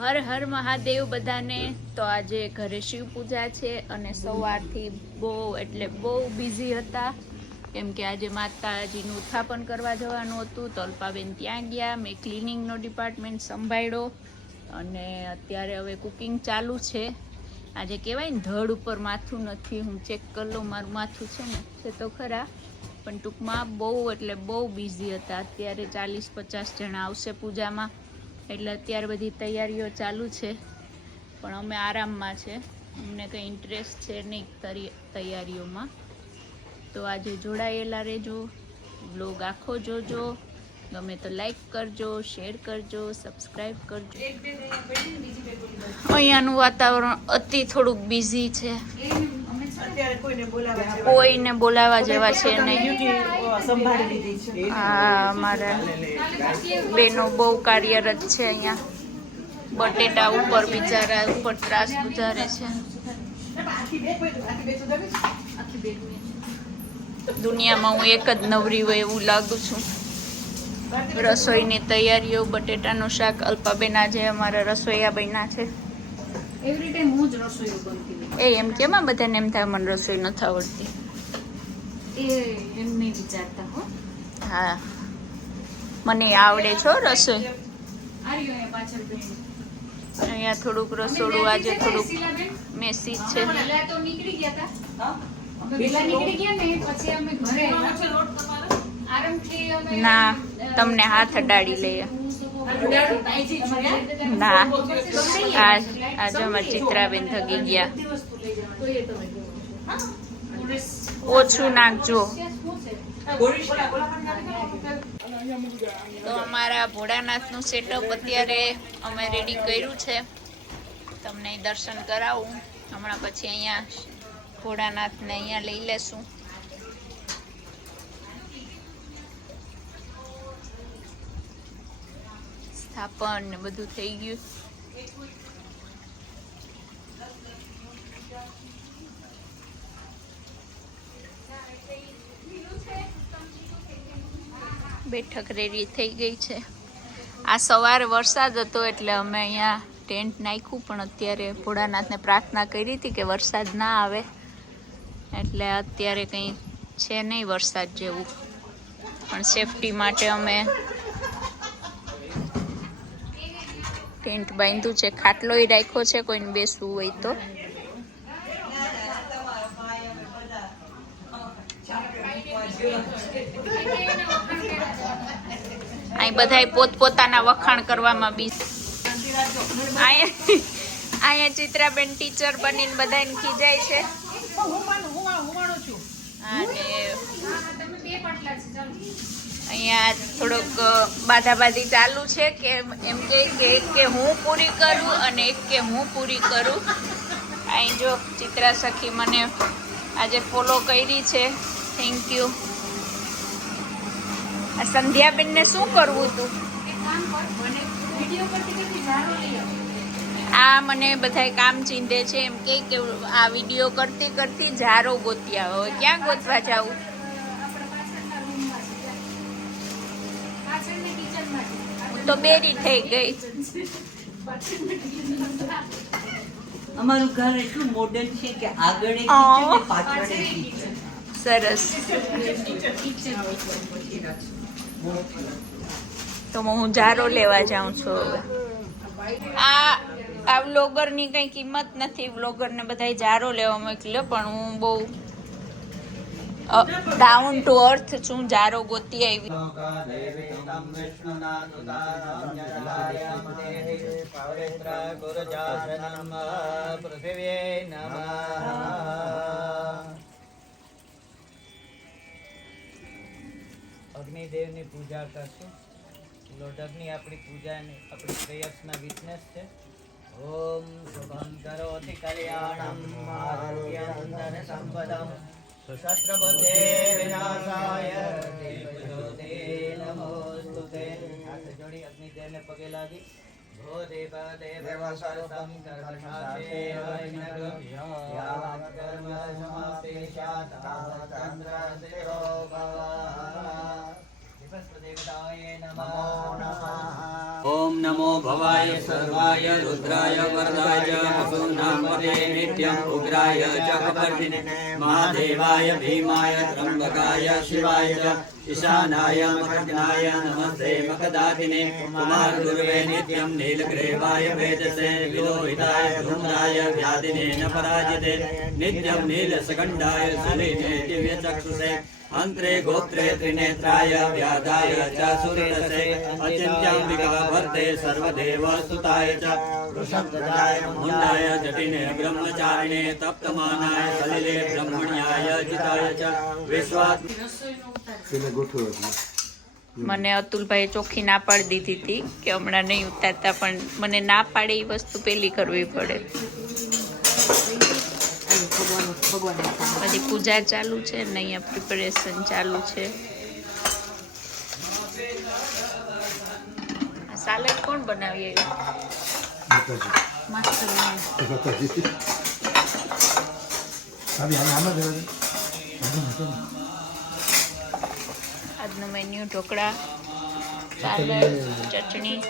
હર હર મહાદેવ બધાને। તો આજે ઘરે શિવ પૂજા છે અને સવારથી બહુ એટલે બહુ બિઝી હતા, કેમ કે આજે માતાજીનું ઉત્થાપન કરવા જવાનું હતું। તો અલ્પાબેન ત્યાં ગયા, મેં ક્લિનિંગનો ડિપાર્ટમેન્ટ સંભાળ્યો અને અત્યારે હવે કુકિંગ ચાલુ છે। આજે કહેવાય ને ધડ ઉપર માથું નથી, હું ચેક કરી લઉં મારું માથું છે ને છે તો ખરા, પણ ટૂંકમાં બહુ એટલે બહુ બિઝી હતા। અત્યારે 40-50 જણા આવશે પૂજામાં, એટલે અત્યારે બધી તૈયારીઓ ચાલુ છે, પણ અમે આરામમાં છે, અમને કંઈ ઇન્ટરેસ્ટ છે નહીં તૈયારીઓમાં। તો આજે જોડાયેલા રહેજો, બ્લોગ આખો જોજો, ગમે તો લાઈક કરજો, શેર કરજો, સબસ્ક્રાઈબ કરજો। અહીંયાનું વાતાવરણ અતિ થોડુંક બિઝી છે, કોઈને બોલાવા જેવા છે નહીં। હા, અમારા બેનો બહુ કાર્યરત છે અહીંયા, બટેટા ઉપર બિચારા ઉપર ત્રાસ ગુજારે છે। દુનિયામાં હું એક જ નવરી હોય એવું લાગુ છું। રસોઈની તૈયારીઓ, બટેટાનું શાક, અલ્પાબેન આજે અમારા રસોઈયા બન્યા છે। એવરી ટાઈમ હું જ રસોઈ કરતી એ એમ કેમાં બધાને એમ થાય મને રસોઈ નથી આવડતી, એ એમ નહીં વિચારતા હો। હા, મને આવડે છો રસોઈ। અહીંયા થોડુંક રસોડું આજે થોડુંક મેસી છે। તો નીકળી ગયા હતા, પેલા નીકળી ગયા ને પછી અમે ઘરે આરામથી અમે ના તમને હાથ અડાડી લઈએ ના। આજે અમારા ચિત્રાબેન થકી ગયા, ઓછું નાખજો। તો અમારા ભોળાનાથનું સેટઅપ અત્યારે અમે રેડી કર્યું છે, તમને દર્શન કરાવું હમણાં। પછી અહીંયા ભોળાનાથને અહીંયા લઈ લેશું। સ્થાપન ને બધું થઈ ગયું। બેઠક રેડી થઈ ગઈ છે। આ સવારે વરસાદ હતો એટલે અમે અહીંયા ટેન્ટ નાખ્યું, પણ અત્યારે ભોળાનાથને પ્રાર્થના કરી હતી કે વરસાદ ના આવે, એટલે અત્યારે કંઈ છે નહીં વરસાદ જેવું, પણ સેફટી માટે અમે ટેન્ટ બાંધ્યું છે। ખાટલોય રાખ્યો છે કોઈને બેસવું હોય તો। અહીં બધા પોતપોતાના વખાણ કરવામાં બી અહીંયા ચિત્રાબેન ટીચર બનીને બધાને ખીજાય છે। અને અહીંયા થોડોક બાધાબાધી ચાલુ છે કે એમ કે હું પૂરી કરું અને એક કે હું પૂરી કરું। અહીં જો ચિત્રા સખી મને આજે ફોલો કરી છે, થેન્ક યુ। આ સંધ્યાબેનને શું કરવું હતું? આ મને બધાય કામ ચીંધે છે, એમ કે આ વિડીયો કરતી કરતી ઝારો ગોત્યા હોય, ક્યાં ગોતવા જાવું? હું તો બેરી થઈ ગઈ। અમારું ઘર એટલું મોડર્ન છે કે આગળ એક કિચન ને પાછળ એક કિચન। સરસ। તો હું ઝારો લેવા જાઉં છું હવે। આ વ્લોગરની કઈ કિંમત નથી, વ્લોગરને બધાય ઝારો લેવા મોકલ્યો, પણ હું બહુ ડાઉન ટુ અર્થ છું, ઝારો ગોતી આવી। અગ્નિદેવની પૂજા કરશું। લોઢકની આપણી પૂજાની આપણી પ્રેયર્સના વિટનેસ છે। ઓમ શુભં કરોતિ કલ્યાણમ આરોગ્યં ધન સંપદં સુશસ્ત્રબુદ્ધે વિનાશાય દેવજ્યોતે નમોસ્તુતે। હાથ જોડી અગ્નિદેવને પગે લાગી ભો દેવ દેવ સર્વં કર્મશાતે યાવત કર્મ સમાપ્તેષ્યાત તાવત ચંદ્ર સ્થિરો ભવ। देवताय नमो नमः। ओम नमो भवाय सर्वाय रुद्राय वरदाय वसूनां पते नित्यं उग्राय च कपर्दिने महादेवाय भीमाय त्र्यंबकाय शिवाय च ईशानाय मकरनाय नमस्ते मकदादिने कुमारगुरुवे नित्यं नीलग्रीवाय वेदसे विलोहिताय धूम्राय व्याधिने न पराजिते नित्यं नीलसखण्डाय सुलीने दिव्यचक्षुषे अंतरे गोत्रे त्रिनेत्राय व्याधाय च सुरसे अचिन्त्याम्बिका वर्ते सर्वदेव सुताय च वृषभध्वजाय मुण्डाय जटिने ब्रह्मचारिणे तप्तमानाय सलिले ब्रह्मण्याय जिताय च विश्वात् મને અતુલભાઈએ ચોખ્ખી ના પાડી દીધી હતી કે હમણાં નહીં ઉતારતા, પણ મને ના પાડે એ વસ્તુ પેલી કરવી પડે. બધી પૂજા ચાલુ છે ને અહીંયા પ્રિપેરેશન ચાલુ છે. સાલડ કોણ બનાવી આજનો મેન્યુ ઢોકળા, સાલડ, ચટણી.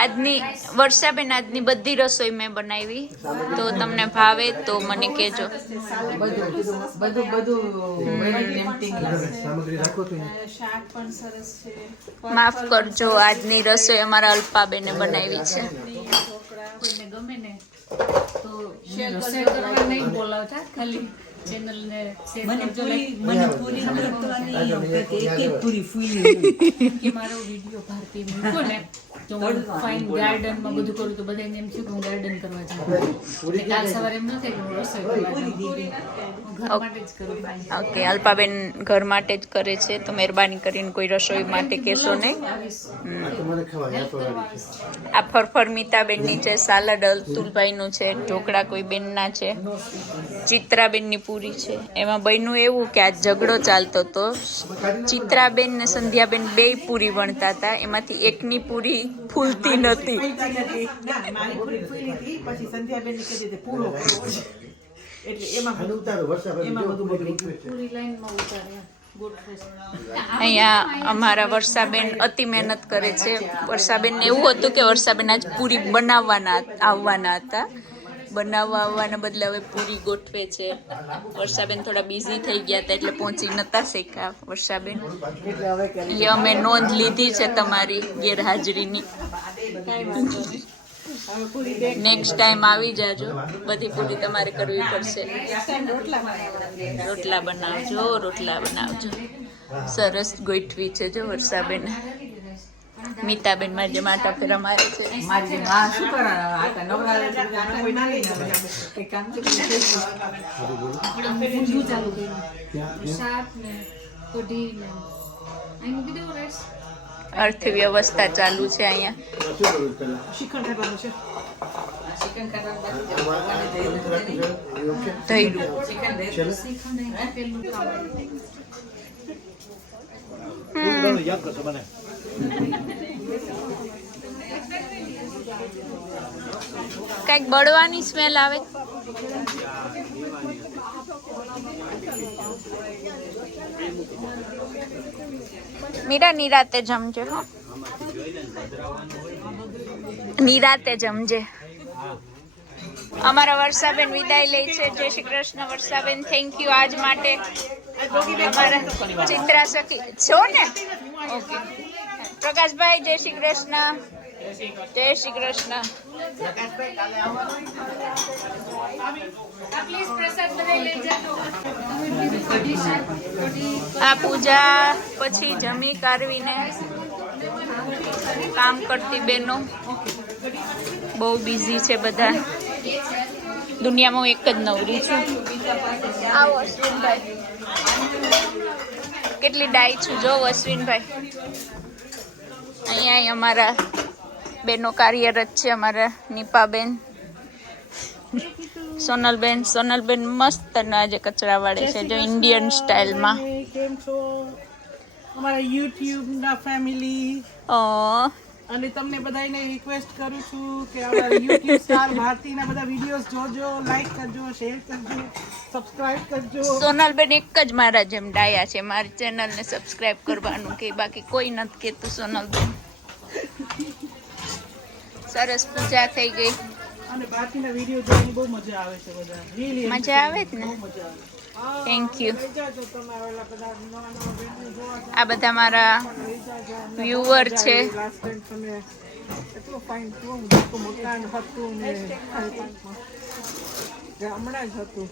આજની વર્ષાબેન આજની બધી રસોઈ મેં બનાવી, તો તમને ભાવે તો મને કહેજો. માફ કરજો, આજની રસોઈ અમારા અલ્પાબેને બનાવી છે. ગમે ને તો રસોઈ કરવા નહીં બોલાવતા, ખાલી ચેનલને શેર કરજો. કે મારો વિડીયો ભારતી મૂકો ને તો ફાઇન ગાર્ડનમાં બધું કરું તો બધાને એમ થયું કે હું ગાર્ડન કરવા જાઉં. કાલ સવારે એમ ન થાય કે હું રસોઈ કરવા જાઉં, ઘર માટે જ કરું. ઓકે, અલ્પાબેન ઘર માટે જ કરે છે, તો મહેરબાની કરીને કોઈ રસોઈ માટે કહેશો નહીં. આ ફરફર મીતાબેનની છે, સાલડ અતુલભાઈનું છે, ઢોકળા કોઈ બેનના છે, ચિત્રાબેનની પૂરી છે. એમાં બન્યું એવું કે આ ઝઘડો ચાલતો હતો. ચિત્રાબેન ને સંધ્યાબેન બેય પૂરી વણતા હતા, એમાંથી એકની પૂરી ફૂલતી નથી. અહીંયા અમારા વર્ષાબેન અતિ મહેનત કરે છે. વર્ષાબેન એવું હતું કે વર્ષાબેન આજ પૂરી બનાવવાના આવવાના હતા, બનાવવા આવવાના બદલે હવે પૂરી ગોઠવે છે. વર્ષાબેન થોડા બિઝી થઈ ગયા હતા એટલે પહોંચી નતા શક્યા. વર્ષાબેન એ અમે નોંધ લીધી છે તમારી ગેરહાજરીની. નેક્સ્ટ ટાઈમ આવી જાજો, બધી પૂરી તમારે કરવી પડશે. રોટલા બનાવજો, રોટલા બનાવજો. સરસ ગોઠવી છે જો વર્ષાબેન. મીતાબેન મારી માટા ફેરા મારે છે. અર્થવ્યવસ્થા ચાલુ છે અહીંયા. કઈક બળવાની સ્મેલ આવે. મીરા નિરાતે જમજે, હો નિરાતે જમજે. અમારા વર્ષાબેન વિદાય લે છે. જય શ્રી કૃષ્ણ વર્ષાબેન, થેન્ક યુ આજ માટે. અમારા ચિત્રા સખી છો ને? ઓકે પ્રકાશભાઈ, જય શ્રી કૃષ્ણ. જય શ્રી કૃષ્ણ. આ પૂજા પછી જમી કારવીને કામ કરતી બહેનો બહુ બિઝી છે બધા. દુનિયામાં હું એક જ નવરી છું. આવો અશ્વિનભાઈ, કેટલી ડાય છું જો અશ્વિનભાઈ. અહીંયા અમારા બેનો કાર્યરત છે. અમારા નીપાબેન, સોનલબેન. સોનલબેન મસ્ત આજે કચરા વાળે છે જો ઇન્ડિયન સ્ટાઇલમાં. કેમ છો અમારા યુટ્યુબ ના ફેમિલી? ઓ અને તમને બધાને રિક્વેસ્ટ કરું છું કે અમારા YouTube સ્ટાર ભારતીના બધા વિડીયોઝ જોજો, લાઈક કરજો, શેર કરજો, સબસ્ક્રાઇબ કરજો. સોનલબેન એક જ મારા જેમ ડાયા છે, મારી ચેનલને સબસ્ક્રાઇબ કરવાનું કે બાકી કોઈ નથી કહેતું. સોનલબેન સરસ પૂજા થઈ ગઈ. અને બાકીના વિડીયો જોવાની બહુ મજા આવે છે બધા. Really મજા આવે જ ને. બહુ મજા આવે. Thank you. લઈ જાજો તમે આવેલા બધા નવા નવા વિડીયો જોવા આ બધા મારા લઈ જાજો. અમને Viewer બહુ મજા છે. આવી. Last time તમે એટલું ફાઇન હતું, મોટું મકાન હતું ને હમણાં જ હતું.